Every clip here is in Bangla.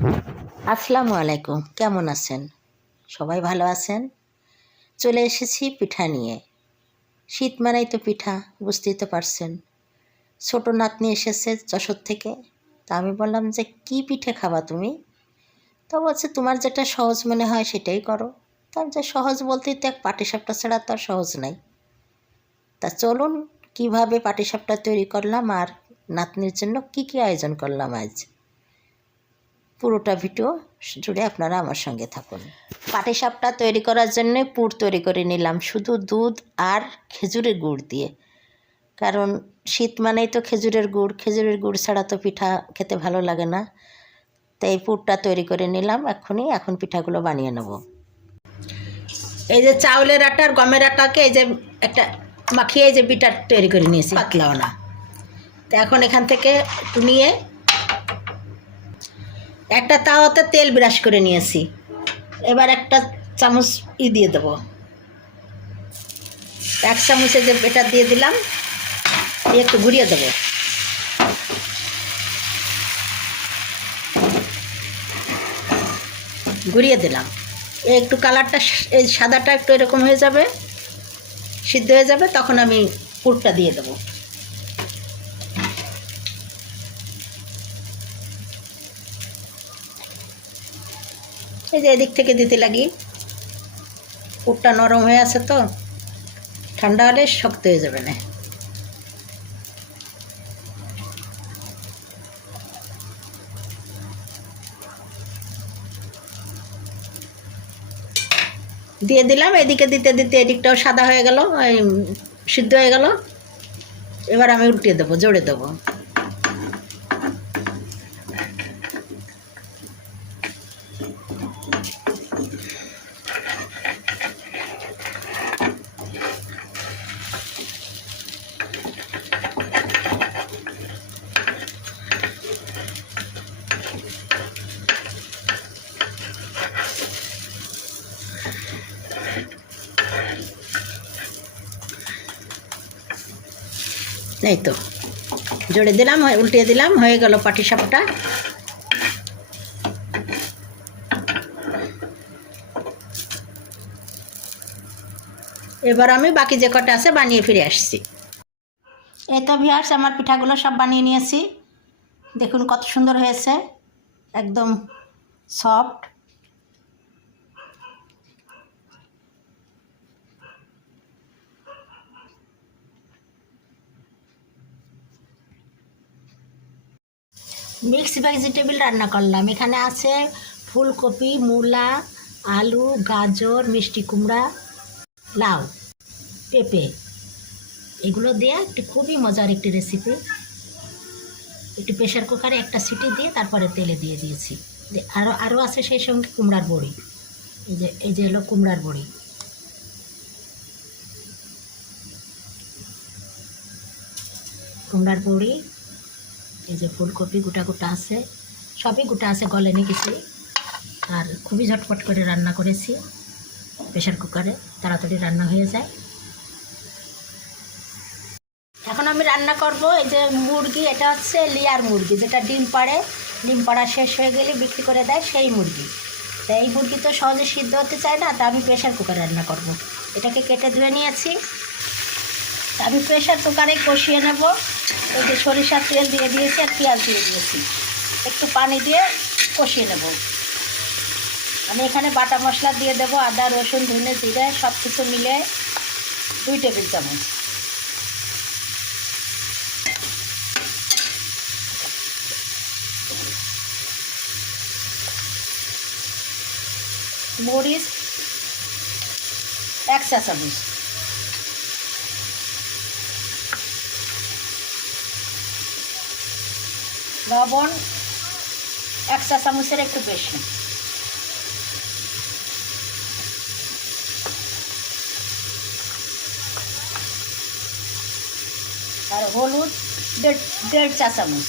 আসসালামু আলাইকুম, কেমন আছেন? সবাই ভালো আছেন? চলে এসেছি পিঠা নিয়ে। শীত মানেই তো পিঠা, বুঝতেই তো পারছেন। ছোটো নাতনি এসেছে যশোর থেকে, তা আমি বললাম যে, কি পিঠে খাবা তুমি? তো বলছে, তোমার যেটা সহজ মনে হয় সেটাই করো। তার যে সহজ বলতেই তো এক পাটিসাপটা ছাড়া তো আর সহজ নাই। তা চলুন, কীভাবে পাটিসাপটা তৈরি করলাম আর নাতনির জন্য কি কি আয়োজন করলাম আজ? পুরোটা ভিডিও জুড়ে আপনারা আমার সঙ্গে থাকুন। পাটিসাপটা তৈরি করার জন্য পুর তৈরি করে নিলাম, শুধু দুধ আর খেজুরের গুড় দিয়ে। কারণ শীত মানেই তো খেজুরের গুড় খেজুরের গুড় ছাড়া তো পিঠা খেতে ভালো লাগে না। তাই পুরটা তৈরি করে নিলাম, এখনই, এখন পিঠাগুলো বানিয়ে নেব। এই যে চাউলের আটা আর গমের আটাকে এই যে একটা মাখিয়ে এই যে পিঠা তৈরি করে নিয়েছি, পাতলাও না। তো এখন এখান থেকে নিয়ে একটা তাওয়াতে তেল ব্রাশ করে নিয়েছি। এবার একটা চামচ ই দিয়ে দেবো। এক চামচে যে এটা দিয়ে দিলাম একটু ঘুরিয়ে দেবো। ঘুরিয়ে দিলাম। একটু কালারটা এই সাদাটা একটু এরকম হয়ে যাবে, সিদ্ধ হয়ে যাবে, তখন আমি পুরটা দিয়ে দেবো। এই যে এদিক থেকে দিতে লাগি। পুরটা নরম হয়ে আছে তো। ঠান্ডা হলে শক্ত হয়ে যাবে না। দিয়ে দিলাম, এদিকে দিতে দিতে এদিকটাও সাদা হয়ে গেল সিদ্ধ হয়ে গেল। এবার আমি উল্টিয়ে দেবো, জোরে দেবো। এই তো। জোড়ে দিলাম উল্টিয়ে দিলাম, হয়ে গেল পাটি সাপটা। এবার আমি বাকি যে কটা আছে বানিয়ে ফিরে আসছি। এই তো ভিয়ার্স আমার পিঠাগুলো সব বানিয়ে নিয়েছি। দেখুন কত সুন্দর হয়েছে। একদম সফট মিক্স ভেজিটেবল রান্না করলাম। এখানে আছে ফুলকপি, মূলা, আলু, গাজর, মিষ্টি কুমড়া, লাউ, পেঁপে। এগুলো দিয়ে একটি খুবই মজার একটি রেসিপি একটি প্রেশার কুকারে একটা সিটি দিয়ে তারপরে তেলে দিয়ে দিয়েছি। আরও আরও আছে সেই সঙ্গে কুমড়ার বড়ি। এই যে এই যে হলো কুমড়ার বড়ি। কুমড়ার বড়ি এই যে ফুলকপি গোটা গোটা আছে, সবই গোটা আছে গলেনি কিছুই। আর খুবই ঝটপট করে রান্না করেছি প্রেশার কুকারে, তাড়াতাড়ি রান্না হয়ে যায়। এখন আমি রান্না করব এই যে মুরগি, এটা হচ্ছে লেয়ার মুরগি, যেটা ডিম পাড়ে, ডিম পাড়া শেষ হয়ে গেলে বিক্রি করে দেয় সেই মুরগি। তা এই মুরগি তো সহজে সিদ্ধ হতে চায় না, তা আমি প্রেশার কুকারে রান্না করব। এটাকে কেটে ধুয়ে নিয়েছি। আমি প্রেশার কুকারে কষিয়ে নেব। এই যে সরিষার তেল দিয়ে দিয়েছি আর পেঁয়াজ দিয়ে দিয়েছি। একটু পানি দিয়ে কষিয়ে নেব। আমি এখানে বাটা মশলা দিয়ে দেবো, আদা, রসুন, ধনে জিরে সব কিছু মিলে দুই টেবিল চামচ। মরিচ এক চা চামচ। লবণ এক চা চামচের একটু বেশি। আর হলুদ দেড় চা চামচ।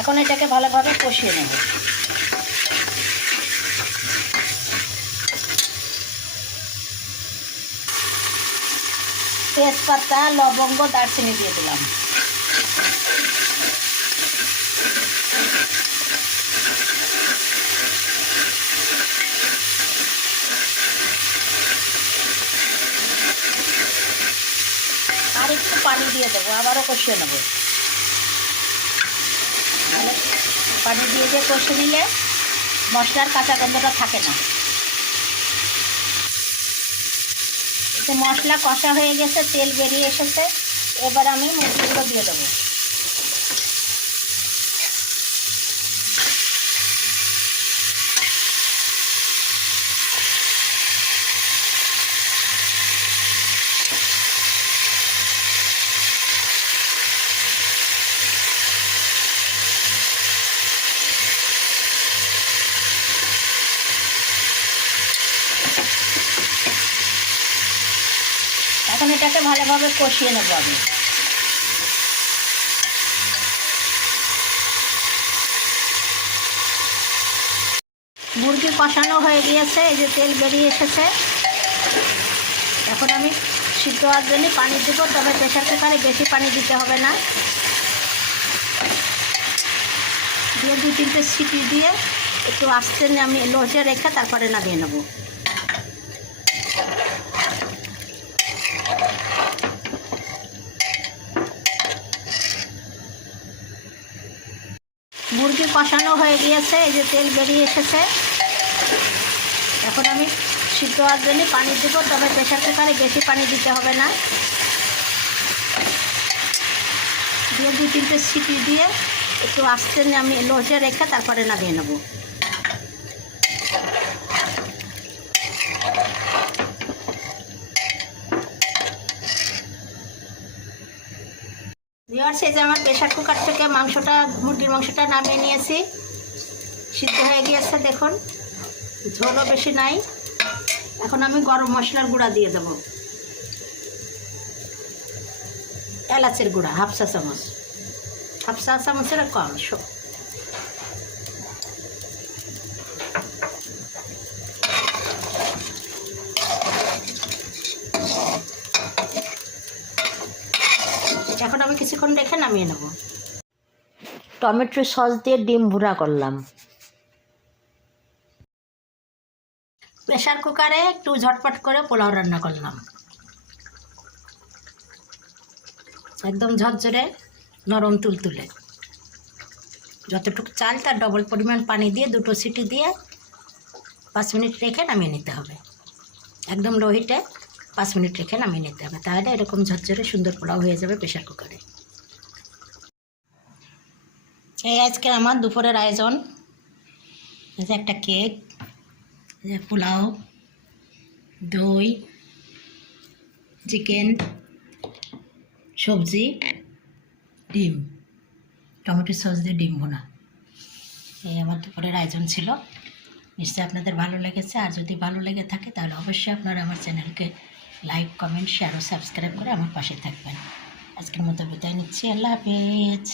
এখন এটাকে ভালোভাবে কষিয়ে নেব। তেজপাতা, লবঙ্গ, দারচিনি দিয়ে দিলাম। আর একটু পানি দিয়ে দেবো, আবারও কষিয়ে নেব। পানি দিয়ে দিয়ে কষে নিলে মশলার কাঁচা গন্ধটা থাকে না। মশলা কষা হয়ে গেছে, তেল বেরিয়ে এসেছে। এবার আমি মুরগিগুলো দিয়ে দেবো এখন এটাকে ভালোভাবে কষিয়ে নেব আমি। মুরগি কষানো হয়ে গিয়েছে, এই যে তেল বেরিয়ে এসেছে। এখন আমি সিদ্ধ হওয়ার জন্য পানি দেবো, তবে প্রেশার কুকারে বেশি পানি দিতে হবে না। দিয়ে দু তিনটে সিটি দিয়ে একটু আস্তে আমি লোচে রেখে তারপরে নামিয়ে নেব। মুরগি কষানো হয়ে গিয়েছে, এই যে তেল বেরিয়ে এসেছে। এখন আমি সিদ্ধ হওয়ার জন্যই পানি দেবো, তবে প্রেশার কুকারে বেশি পানি দিতে হবে না। দিয়ে দু তিনটে সিটি দিয়ে একটু আস্তে আমি লোচে রেখে তারপরে নামিয়ে নেব। সেই যে আমার প্রেশার কুকার থেকে মাংসটা, মুরগির মাংসটা নামিয়ে নিয়েছি। সিদ্ধ হয়ে গিয়েছে, দেখুন। ঝোলও বেশি নাই। এখন আমি গরম মশলার গুঁড়া দিয়ে দেব। এলাচের গুঁড়া হাফসা চামচ। হাফসা চামচের কম আমি কিছুক্ষণ রেখে নামিয়ে নেব। টমেটো সস দিয়ে ডিম ভুনা করলাম। প্রেশার কুকারে একটু ঝটপট করে পোলাও রান্না করলাম। একদম ঝরঝরে নরম তুলতুলে। যতটুকু চাল তার ডবল পরিমাণ পানি দিয়ে দুটো সিটি দিয়ে পাঁচ মিনিট রেখে নামিয়ে নিতে হবে। একদম লো হিটে পাঁচ মিনিট রেখে নামিয়ে নিতে হবে। তাহলে এরকম ঝরঝরে সুন্দর পোলাও হয়ে যাবে প্রেশার কুকারে। এই আজকে আমার দুপুরের আয়োজন। যে একটা কেক যে পোলাও, দই, চিকেন, সবজি, ডিম। টমেটো সস দিয়ে ডিম ভোনা। এই আমার দুপুরের আয়োজন ছিল। নিশ্চয়ই আপনাদের ভালো লেগেছে। আর যদি ভালো লেগে থাকে, তাহলে অবশ্যই আপনারা আমার চ্যানেলকে লাইক কমেন্ট শেয়ার ও সাবস্ক্রাইব করে আমার পাশে থাকবেন। আজকের মতো বিদায় নিচ্ছি। আল্লাহ হাফেজ।